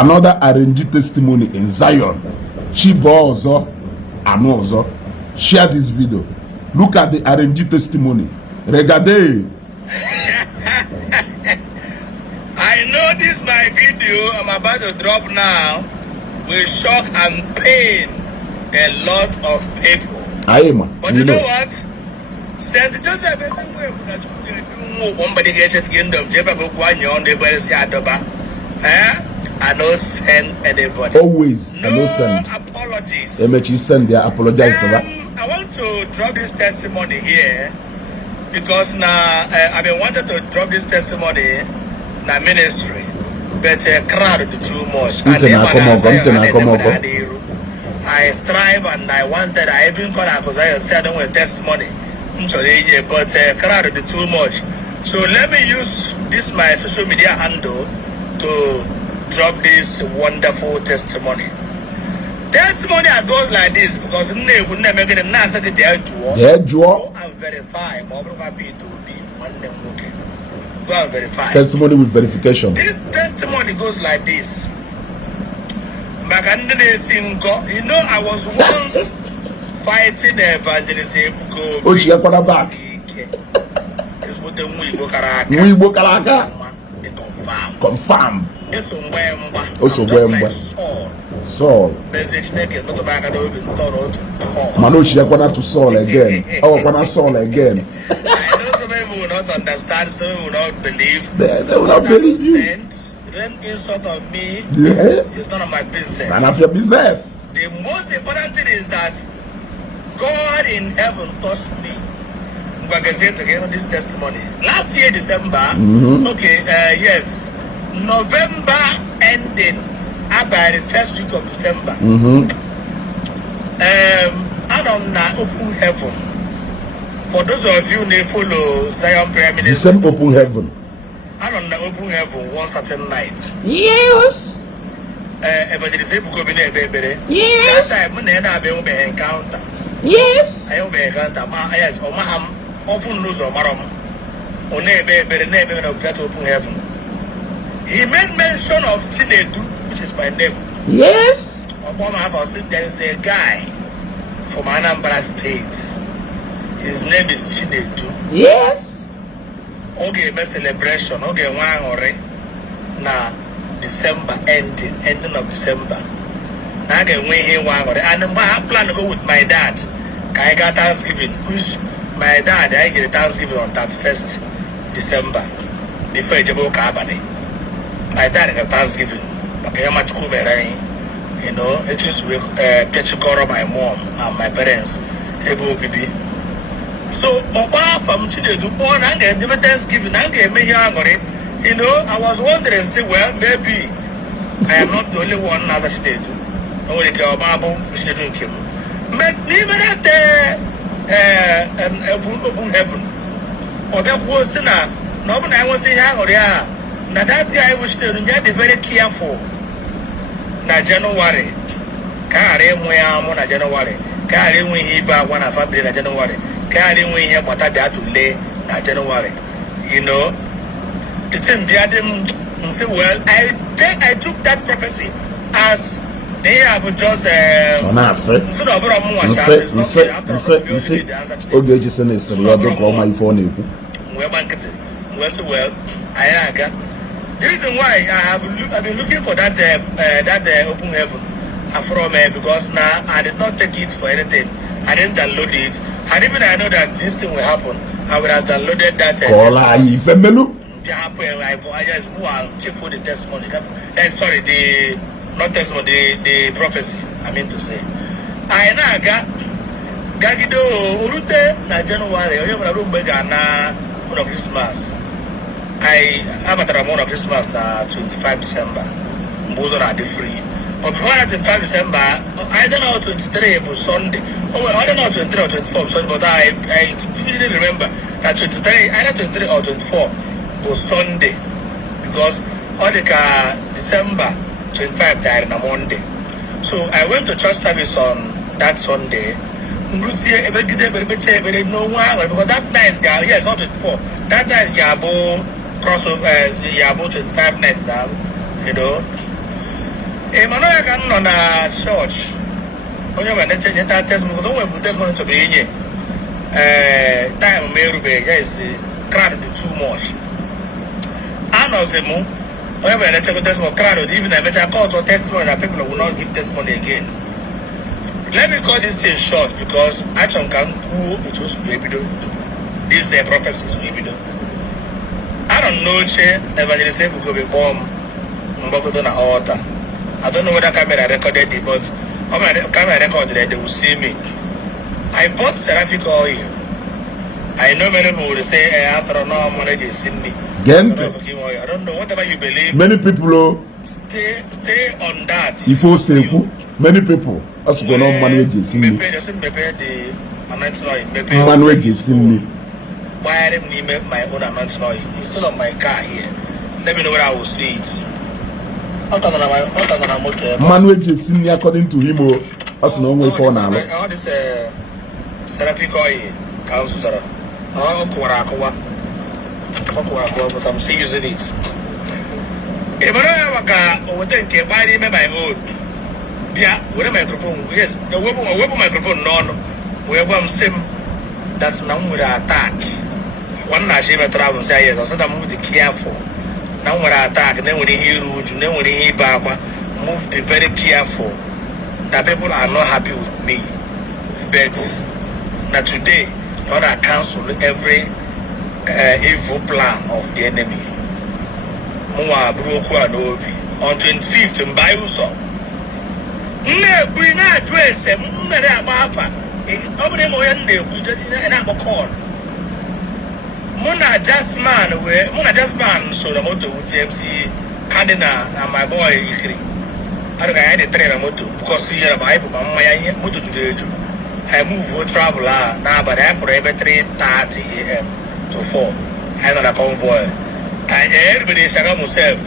Another arranged testimony in Zion. Chibozo Anozo. Share this video. Look at the arranged testimony. Regardez. I know this my video I'm about to drop now will shock and pain a lot of people. But you know what? Saint Joseph is I don't send anybody. Always. No I don't send. apologies. Send their apologize. I want to drop this testimony here because now I've been wanted to drop this testimony in the ministry, but crowd too much. I strive and I wanted. I even called Akozai and said I don't want testimony. But crowd too much. So let me use this my social media handle to drop this wonderful testimony. Testimony I goes like this because they would never get a answer to their draw and verify. Go and verify. Testimony with verification. This testimony goes like this. Back under the you know, I was once fighting the evangelist Ebuko. Oh, she got back. It's what the Igbo Rants. Igbo Rants. They confirm. Confirm. It's on Wemba. Also Wemba. Saul. Message naked. Not about to open Toro to Paul. Mano, she got to Saul again. Oh, gonna Saul again. I know some people will not understand. Some people will not believe. They will not believe you. Then insult on me. Yeah. It's none of my business. None of your business. The most important thing is that God in heaven touched me. Like I said again, this testimony. Last year, December, yes, November ending, about the first week of December. I don't know, open heaven. For those of you who follow Zion Prayer Ministry, December open heaven. I don't know, open heaven one certain night. Yes. Evangelist Ebuko be there, baby. Yes. That time, I be encounter. Yes. I be encounter. Yes, Omaham. Often lose or maram on a better name of that open heaven. He made mention of Chinedu, which is my name. Yes. There is a guy from Anambra State. His name is Chinedu. Yes. Okay, my celebration. Okay, one or na December ending of December. Now get way here one or and I plan to go with my dad. I got Thanksgiving, which my dad, I get a Thanksgiving on that 1st December before Jpac Abani. My dad got Thanksgiving. You know, it is with Pechikoro, my mom and my parents. So, apart from Chinedu, born and then Thanksgiving, and gave me here. You know, I was wondering, say, well, maybe I am not the only one as a Chinedu. Nobody care about Chinedu Kim. But even at open heaven. Or that was in a no one I was in Hangoria. Now that I was still be very careful. Na January. Carry on January. Carry when he bought one of Fabri January. Carry when he bought that to lay na January. You know, it's in the Adam say, well, I think I took that prophecy as they have just instead of well, the reason why I've been looking for that open heaven from because now I did not take it for anything. I didn't download it. And even I know that this thing will happen, I would have downloaded that. I just check for the testimony. Sorry, not testimony, the prophecy, I mean to say. I now got Gagido Urute na January, or na one of Christmas. I have a one of Christmas na 25 December. Those are the free. But before that 25 December, I don't know 23 was Sunday. Oh, I don't know 23 or 24 Sunday, but I really remember that 23, either 23 or 24 was Sunday. Because all the December 25 died on a Monday. So I went to church service on that Sunday. Because that night, yes, not 24. That night, Yabo crossover, Yabo 25 night now, you know. Emmanuel can on a church. When you want to change that testimony, because when we testimony to be in time may be yes, crowd too much. I know the moon. Whenever I check the testimony, crowd, even if I call to testimony, that people will not give testimony again. Let me cut this thing short because I can who it was Webido. This is the prophecies Webido. I don't know, evangelist will be bomb on the altar. I don't know whether camera recorded it, but on my camera recorded it, they will see me. I bought ceramic oil. I know many people will say, after all, no money they send me. I don't know, whatever you believe. Many people stay on that. If you say many people, as go on money they send me. The anointing oil. Money they send me. Why I didn't my own anointing oil? It's still on my car here. Let me know where I will see it. Manuel Jesini, according to him, as no way for now. All this ceramic oil councils are but I'm still using it. If I don't buy my own. Yeah, with a microphone, yes, the weapon microphone, no, where I'm sim that's now with attack. One national travel say, yes, I said I'm with the careful. Now when I attack, then when they hear Ruju, then when they hear Baba, move the very careful. That people are not happy with me. But now today, Lord, I cancel every evil plan of the enemy. Mwa broke on 25th in Bible song. No, we not dress them. Nobody more than they could not call. Muna just man so the motor with TMC Kadina and my boy Ikri. I don't had a train motor because here my motor to I move for travel now, but I put every 3:30 a.m. to 4. I got a convoy. And everybody Saga myself,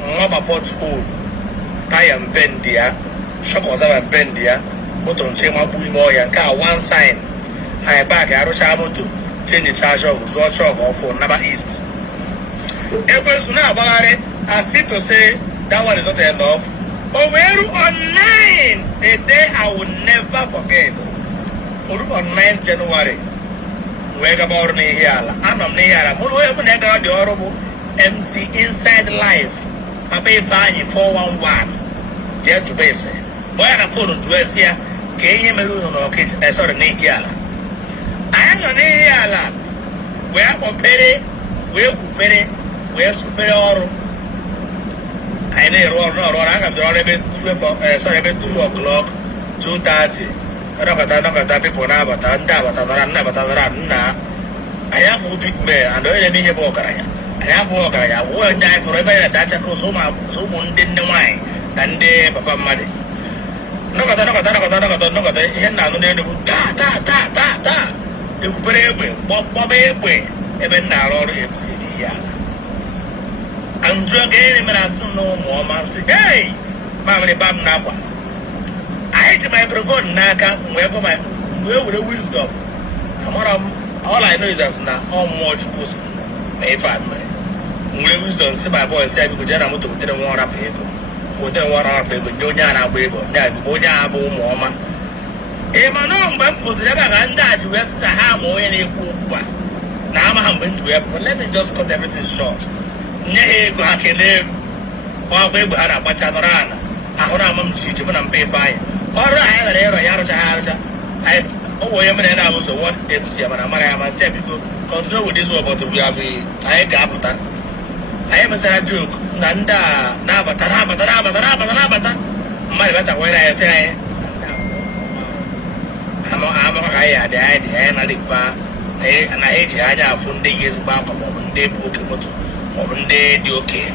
Mama Port School, tire and bend there, shock was a bend there, motor and chain my boy and car one sign. I back a Rocha motor. Change the charge of Zochog or for Naba East. Everyone's now about it. I seem to say that one is not enough. But we're on 9, a day I will never forget. We're on 9 January. We're about Nihala. I'm on Nihala. We're the horrible MC Inside Life. I pay fine 411. Dear Jpac. Boy, I'm a photo dress here. Can you me on kitchen? I saw the Nihala. I am on Ala. We are opere, we are supere, we are superior. I know I have already 2 o'clock, 2:30. I don't got people now, but I have a big man, and I don't need a walker. I have walker. I won't die forever. That's a close home, so one didn't know why. And they, Papa Muddy. No, ta. Bobby, even now, MC. I'm joking, and I soon no more man say, hey, Mammy Bab Napa. I hate my microphone, Naka, where with the wisdom. All I know is that now, how much pussy may find me. Where wisdom, see my boy say, because Jana didn't want to pay. Who didn't want to pay with Jona Wabo, that's Boja Abo Moma. Emmanuel was never under to rest the ham or any poop. Now I'm going to have, but let me just cut everything short. Nay, go hack a name. While baby had a bacharana. I hold on, Chichim and pay fine. All right, I am I was a one MC, and I said, because continue with this one, but we have I got I am a sad joke. Nanda, Nabata, my letter where I say. I'm a the idea, and I hate I from the years back of one day, one day, okay.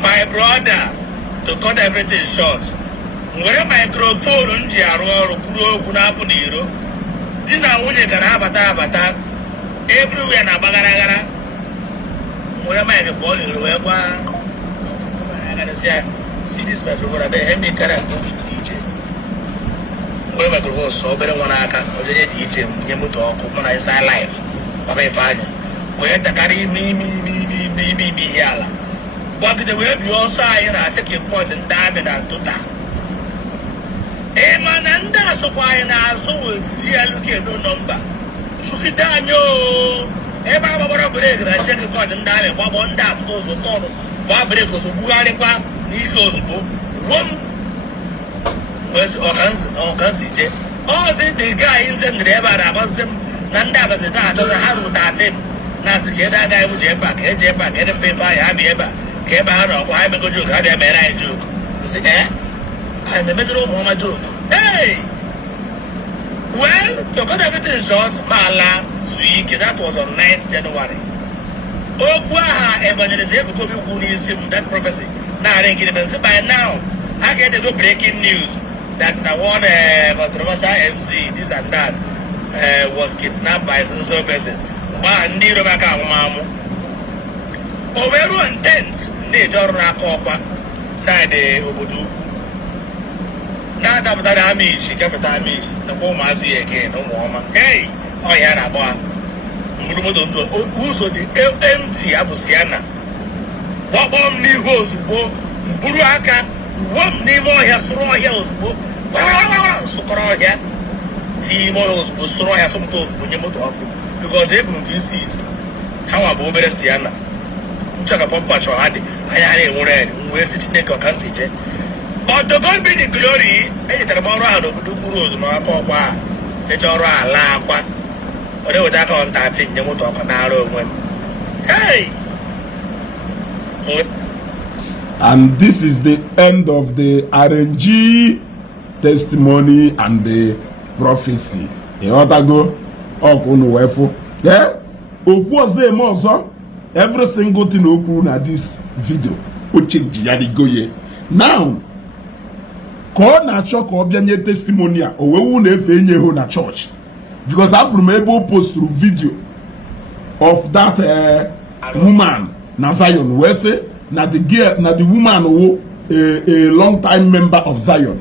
My brother, to cut everything short, where microphone on Giaro, Puro, Punapodiro, Dina Winnie Carabata, everywhere in Abagara, where am I the ball in Lueba? I gotta say, see this microphone, I bet me character DJ. Where microphone so better one aka or the DJ Yamuto come on inside life. Papa Fanya. Where the carry me yala. but the way we also are checking point and diving and total. Man, and that's why I saw GLK no number. Chukitanyo. Baba break and checking point and diving. Bob on that, those who thought Bob breakers who Buaripa, Nikos, one was Okansi. All the guy is in the Rebara was him, Nanda was not on the house without him. Nasikeda guy with Jpac, Jpac, get him pay fire, happy ever. Came out of why go joke, how they made a joke. You see, and the miserable moment joke. Hey! Well, to cut everything short, Mala, Sweek, that was on 9th January. Okwaha evangelization because we would use him that prophecy. Now they get him by now. I get the breaking news that the one controversial MC, this and that, was kidnapped by some person. And the Rebecca Mamu. Over intense, nature Rakopa, side Obudu. Now that I mean, she kept a image, the home as he again, no woman. Hey, oh, yeah, boy. Who's the empty Abusiana? What bomb new hose, Buruaka, what name or has thrown hills, Sukoroya, Timos, Busroya, some toes, Bunyamoto, because even VCs. How about Beresiana? Talk about Pacho had I had a word, where's it neck or cancer? But the God be the glory, and tomorrow of the Guru, no Papa, it's all right, Lapa. Or they were that on that thing, you would talk an hour when. Hey! And this is the end of the RNG testimony and the prophecy. In order go, yeah? Every single thing open at this video. Now, call na church or be testimonial or we won't have any na church. Because I've been able to post through video of that woman, na Zion, where say na the girl, na the woman who a long time member of Zion.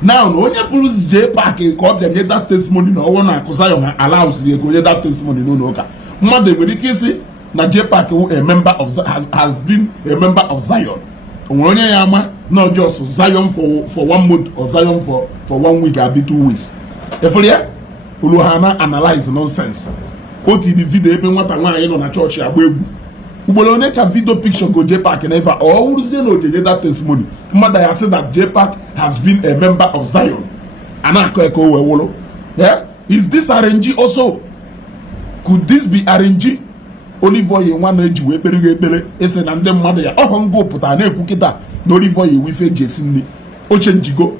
Now, when you follow Jpac, call them that testimony, no one na Zion allows you to get that testimony. No, okay. Mother, when you say na Jpac a member of has been a member of Zion. When you are not just Zion for 1 month or Zion for 1 week, I'll be 2 weeks. If you Uluhana analyze nonsense. Oti the video even what I want na church abegu. Ubolone ka video picture go Jpac never or who say no get that testimony. Mother has said that Jpac has been a member of Zion. Anako eko wewolo. Yeah? Is this RNG also? Could this be RNG? Olivoye one age we bere ese na ndem mother ya oh ngo puta na ekwu kita na Olivoye we fe jesinni. O changigo.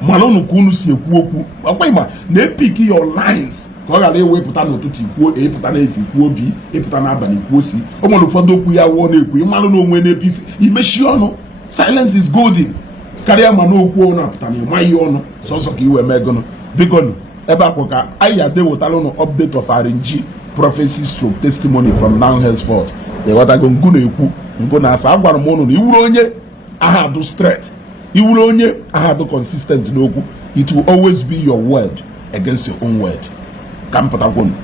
Malonu kunu si ekwu okwu akwai na epic your lines ka ọ gara ewepụta n'ụtụtụ ikwuo epụta na efi kwuo bi epụta na abalị kwuo si o nwere ụfọdụ okwu ya wụọ na-ekwu ịmalụ na onwe na-episi imechi ọnụ. Silence is golden karịa ma na okwu na apụta na ịmaghị ọnụ sọsọ ka iwe megono bigonu ebe akwa ka anyị adewetara ụnụ update of RNG prophecy stroke testimony from now henceforth. Ewatago ngụ na-ekwu ngụ na asa agwara m ụnụ na iwuru onye aha adụ straight. You will only have consistent. It will always be your word against your own word. Come, Patagon.